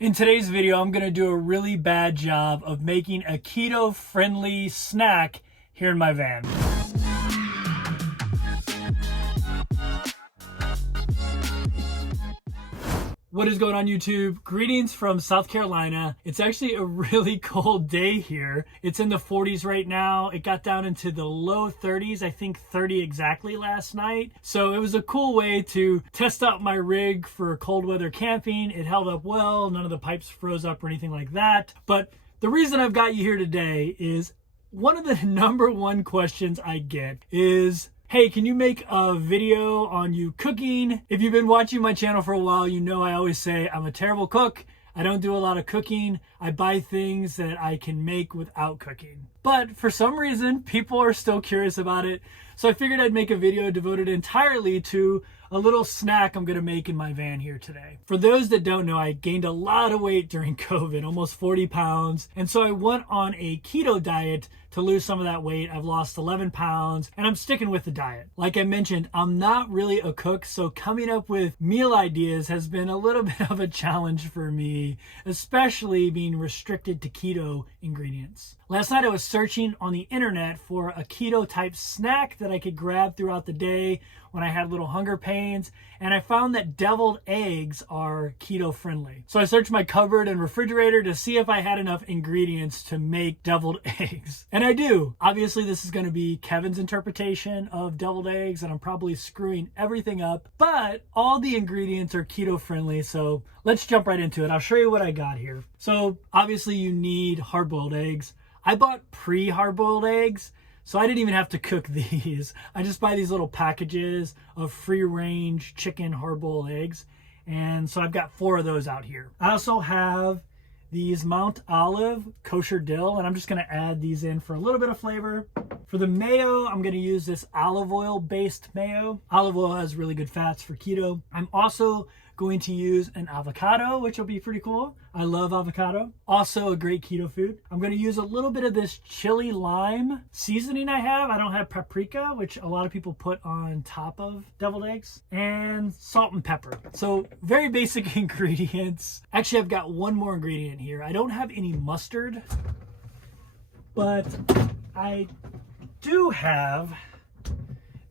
In today's video, I'm going to do a really bad job of making a keto-friendly snack here in my van. What is going on, YouTube? Greetings from South Carolina. It's actually a really cold day here. It's in the 40s right now. It got down into the low 30s, I think 30 exactly last night. So it was a cool way to test out my rig for cold weather camping. It held up well. None of the pipes froze up or anything like that. But the reason I've got you here today is one of the number one questions I get is, hey, can you make a video on you cooking? If you've been watching my channel for a while, you know I always say I'm a terrible cook. I don't do a lot of cooking. I buy things that I can make without cooking. But for some reason, people are still curious about it. So I figured I'd make a video devoted entirely to a little snack I'm gonna make in my van here today. For those that don't know, I gained a lot of weight during COVID, almost 40 pounds. And so I went on a keto diet to lose some of that weight. I've lost 11 pounds and I'm sticking with the diet. Like I mentioned, I'm not really a cook, so coming up with meal ideas has been a little bit of a challenge for me, especially being restricted to keto ingredients. Last night I was searching on the internet for a keto type snack that I could grab throughout the day when I had little hunger pains, and I found that deviled eggs are keto friendly. So I searched my cupboard and refrigerator to see if I had enough ingredients to make deviled eggs. And I do. Obviously this is gonna be Kevin's interpretation of deviled eggs and I'm probably screwing everything up, but all the ingredients are keto friendly, so let's jump right into it. I'll show you what I got here. So obviously you need hard-boiled eggs. I bought pre-hard-boiled eggs, so I didn't even have to cook these. I just buy these little packages of free-range chicken hard-boiled eggs. And so I've got 4 of those out here. I also have these Mount Olive kosher dill, and I'm just gonna add these in for a little bit of flavor. For the mayo, I'm gonna use this olive oil based mayo. Olive oil has really good fats for keto. I'm also going to use an avocado, which will be pretty cool. I love avocado. Also a great keto food. I'm gonna use a little bit of this chili lime seasoning I have. I don't have paprika, which a lot of people put on top of deviled eggs, and salt and pepper. So very basic ingredients. Actually, I've got one more ingredient here. I don't have any mustard, but I do have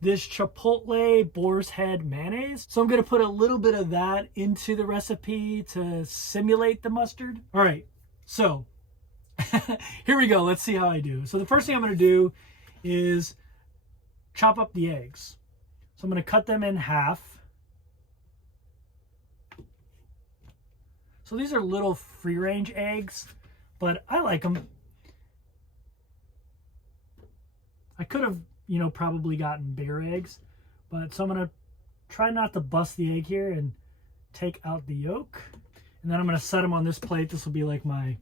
this Chipotle Boar's Head mayonnaise. So I'm gonna put a little bit of that into the recipe to simulate the mustard. All right, so here we go. Let's see how I do. So the first thing I'm gonna do is chop up the eggs. So I'm gonna cut them in half. So these are little free-range eggs, but I like them. I could have, probably gotten bigger eggs, but so I'm gonna try not to bust the egg here and take out the yolk. And then I'm gonna set them on this plate. This will be like my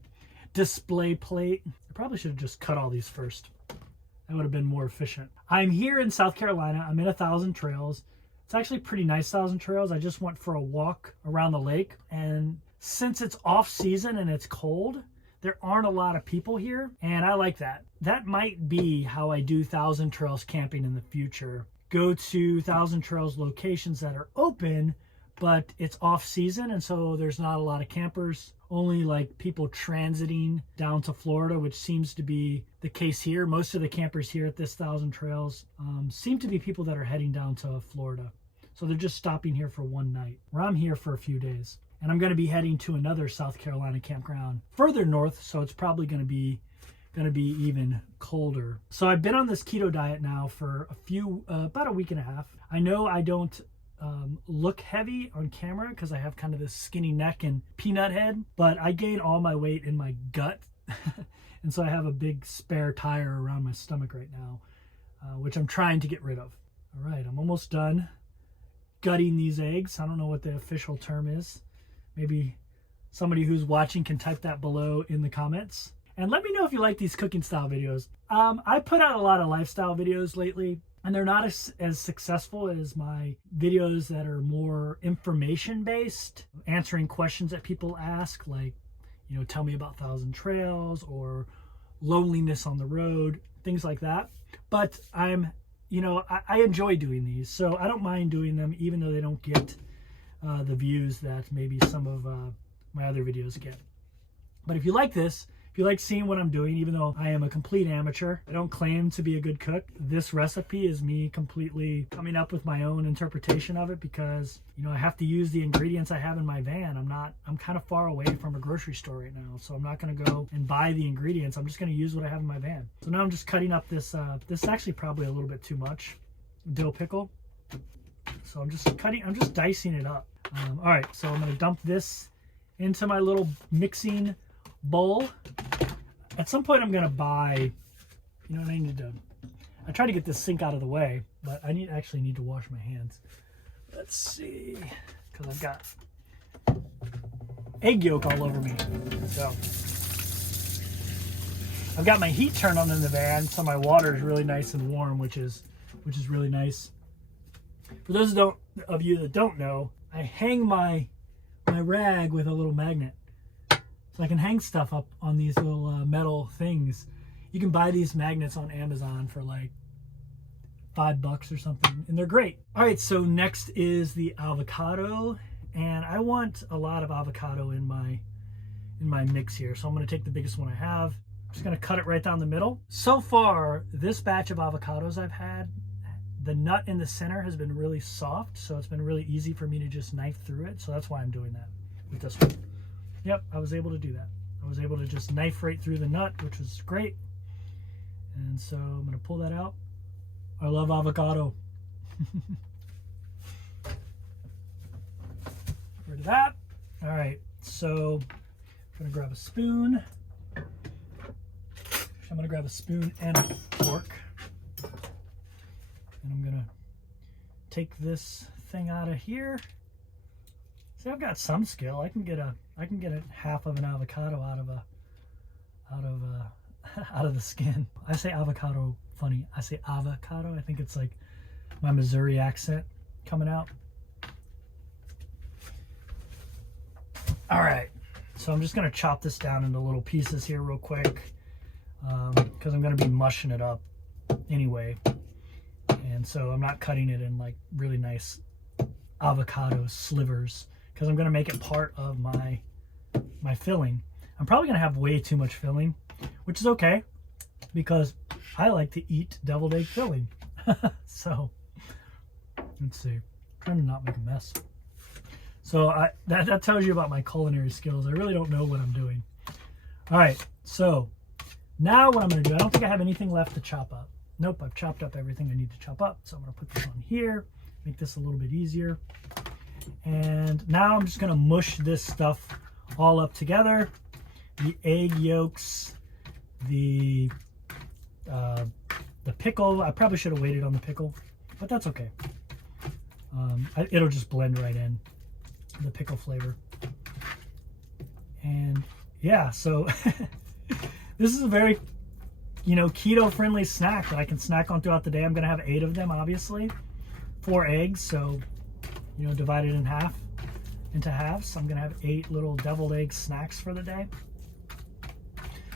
display plate. I probably should have just cut all these first. That would have been more efficient. I'm here in South Carolina. I'm in 1,000 Trails. It's actually pretty nice 1,000 Trails. I just went for a walk around the lake, and since it's off season and it's cold, there aren't a lot of people here, and I like that. That might be how I do 1,000 Trails camping in the future. Go to 1,000 Trails locations that are open, but it's off season, and so there's not a lot of campers, only like people transiting down to Florida, which seems to be the case here. Most of the campers here at this 1,000 Trails seem to be people that are heading down to Florida. So they're just stopping here for one night, where I'm here for a few days. And I'm going to be heading to another South Carolina campground further north, so it's probably going to be even colder. So I've been on this keto diet now for about a week and a half. I know I don't look heavy on camera because I have kind of this skinny neck and peanut head, but I gain all my weight in my gut. And so I have a big spare tire around my stomach right now, which I'm trying to get rid of. All right, I'm almost done gutting these eggs. I don't know what the official term is. Maybe somebody who's watching can type that below in the comments. And let me know if you like these cooking style videos. I put out a lot of lifestyle videos lately, and they're not as successful as my videos that are more information based, answering questions that people ask, like, tell me about 1,000 Trails or loneliness on the road, things like that. But I enjoy doing these, so I don't mind doing them, even though they don't get the views that maybe some of my other videos get. But if you like this, if you like seeing what I'm doing, even though I am a complete amateur, I don't claim to be a good cook. This recipe is me completely coming up with my own interpretation of it because, you know, I have to use the ingredients I have in my van. I'm kind of far away from a grocery store right now, so I'm not going to go and buy the ingredients. I'm just going to use what I have in my van. So now I'm just cutting up this, this is actually probably a little bit too much, dill pickle. So I'm just dicing it up. All right, so I'm going to dump this into my little mixing bowl. At some point I'm going to buy, you know what I try to get this sink out of the way, but I actually need to wash my hands. Let's see, because I've got egg yolk all over me. So I've got my heat turned on in the van, so my water is really nice and warm, which is really nice. For those of you that don't know, I hang my rag with a little magnet. So I can hang stuff up on these little metal things. You can buy these magnets on Amazon for like $5 or something, and they're great. All right, so next is the avocado, and I want a lot of avocado in my mix here. So I'm going to take the biggest one I have. I'm just going to cut it right down the middle. So far, this batch of avocados I've had, the nut in the center has been really soft, so it's been really easy for me to just knife through it. So that's why I'm doing that with this one. Yep, I was able to do that. I was able to just knife right through the nut, which was great. And so I'm going to pull that out. I love avocado. Get rid of that. All right, so I'm going to grab a spoon. I'm going to grab a spoon and a fork. And I'm going to take this thing out of here. See, I've got some skill. I can get a half of an avocado out of the skin. I say avocado funny. I say avocado. I think it's like my Missouri accent coming out. All right, so I'm just gonna chop this down into little pieces here real quick because I'm gonna be mushing it up anyway, and so I'm not cutting it in like really nice avocado slivers because I'm gonna make it part of my filling. I'm probably gonna have way too much filling, which is okay because I like to eat deviled egg filling. So let's see, I'm trying to not make a mess. So that tells you about my culinary skills. I really don't know what I'm doing. All right, so now what I'm gonna do, I don't think I have anything left to chop up. Nope, I've chopped up everything I need to chop up. So I'm gonna put this on here, make this a little bit easier. And now I'm just gonna mush this stuff all up together. The egg yolks, the pickle. I probably should have waited on the pickle, but that's okay. It'll just blend right in, the pickle flavor. And yeah, so this is a very, keto friendly snack that I can snack on throughout the day. I'm gonna have 8 of them, obviously, 4 eggs, so divided into halves. I'm gonna have 8 little deviled egg snacks for the day.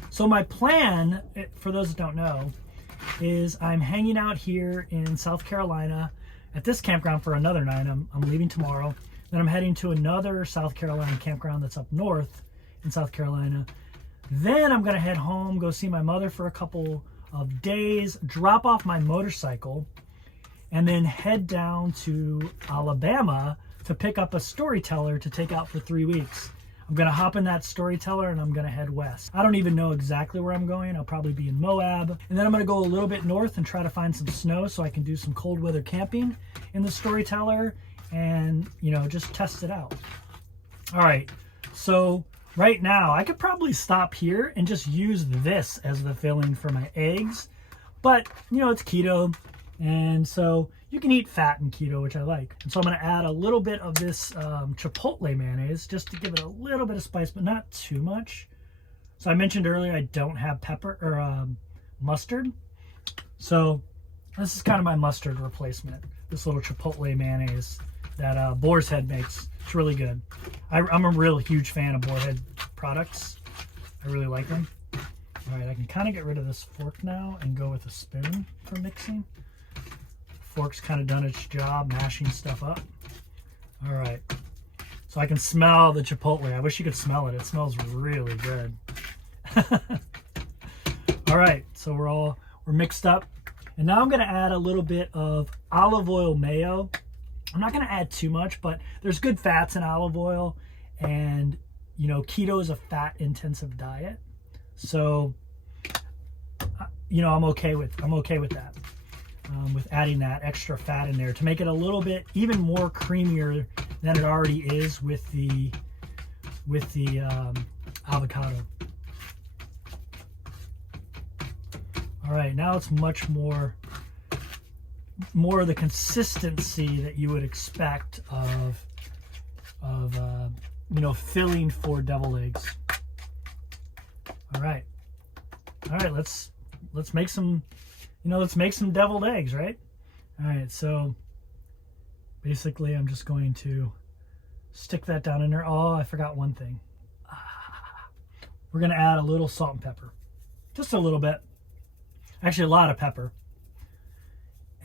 So my plan, for those that don't know, is I'm hanging out here in South Carolina at this campground for another night. I'm leaving tomorrow. Then I'm heading to another South Carolina campground that's up north in South Carolina. Then I'm gonna head home, go see my mother for a couple of days, drop off my motorcycle, and then head down to Alabama to pick up a storyteller to take out for 3 weeks. I'm gonna hop in that storyteller and I'm gonna head west. I don't even know exactly where I'm going. I'll probably be in Moab. And then I'm gonna go a little bit north and try to find some snow so I can do some cold weather camping in the storyteller and, just test it out. All right, so right now I could probably stop here and just use this as the filling for my eggs, but it's keto, and so you can eat fat in keto, which I like. And so I'm gonna add a little bit of this chipotle mayonnaise just to give it a little bit of spice, but not too much. So I mentioned earlier I don't have pepper or mustard, so this is kind of my mustard replacement. This little chipotle mayonnaise that Boar's Head makes. It's really good. I'm a real huge fan of Boar's Head products. I really like them. All right, I can kind of get rid of this fork now and go with a spoon for mixing. Fork's kind of done its job mashing stuff up. All right, So I can smell the chipotle. I wish you could smell it. It smells really good. All right, so we're mixed up. And now I'm gonna add a little bit of olive oil mayo. I'm not gonna add too much, but there's good fats in olive oil, and you know, keto is a fat intensive diet. So, you know, I'm okay with that. With adding that extra fat in there to make it a little bit even more creamier than it already is with the avocado. All right, now it's much more of the consistency that you would expect of you know, filling for deviled eggs. All right, let's make some. You know, let's make some deviled eggs, right? All right, so basically I'm just going to stick that down in there. Oh, I forgot one thing. We're gonna add a little salt and pepper. Just a little bit. Actually, a lot of pepper.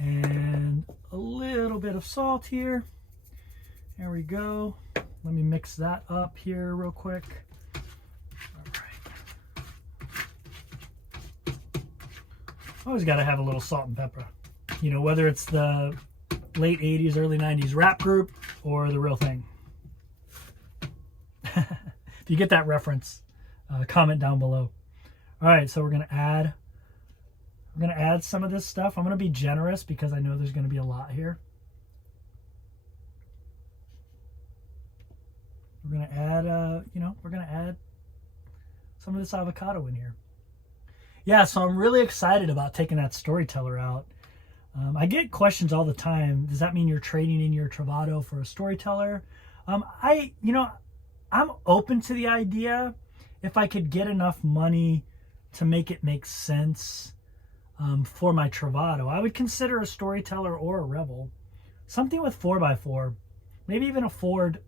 And a little bit of salt here. There we go. Let me mix that up here real quick. Always got to have a little salt and pepper. You know, whether it's the late 80s, early 90s rap group or the real thing. If you get that reference, comment down below. All right, so we're gonna add some of this stuff. I'm gonna be generous because I know there's gonna be a lot here. We're gonna add, you know, we're gonna add some of this avocado in here. Yeah, so I'm really excited about taking that storyteller out. I get questions all the time. Does that mean you're trading in your Travato for a storyteller? You know, I'm open to the idea if I could get enough money to make it make sense for my Travato. I would consider a storyteller or a Rebel. Something with 4x4, maybe even a Ford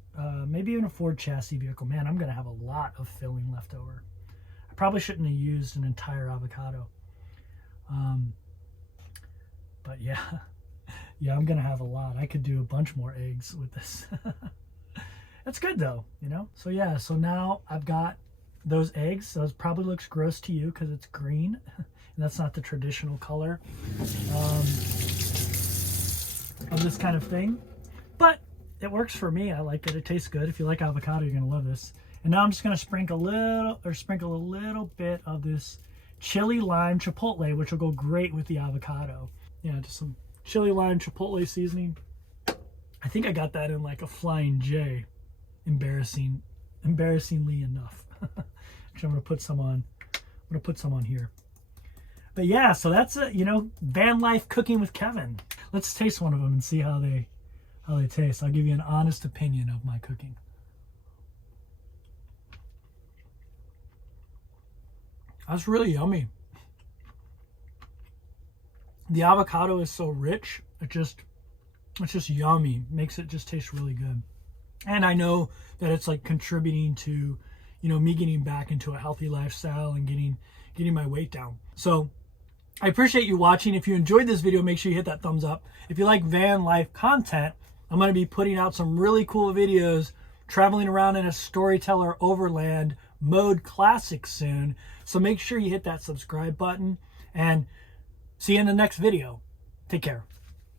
chassis vehicle. Man, I'm gonna have a lot of filling left over. Probably shouldn't have used an entire avocado. But yeah, I'm gonna have a lot. I could do a bunch more eggs with this. That's good though, you know? So yeah, so now I've got those eggs. Those probably looks gross to you because it's green. And that's not the traditional color of this kind of thing. But it works for me. I like it. It tastes good. If you like avocado, you're gonna love this. And now I'm just going to sprinkle a little bit of this chili lime chipotle, which will go great with the avocado. Yeah, just some chili lime chipotle seasoning. I think I got that in like a Flying J. Embarrassingly enough. Actually, I'm going to put some on. I'm going to put some on here. But yeah, so that's it. You know, van life cooking with Kevin. Let's taste one of them and see how they taste. I'll give you an honest opinion of my cooking. That's really yummy. The avocado is so rich. It's just yummy. Makes it just taste really good. And I know that it's like contributing to, you know, me getting back into a healthy lifestyle and getting my weight down. So I appreciate you watching. If you enjoyed this video, make sure you hit that thumbs up. If you like van life content, I'm going to be putting out some really cool videos traveling around in a storyteller overland mode classic soon. So make sure you hit that subscribe button and see you in the next video. Take care.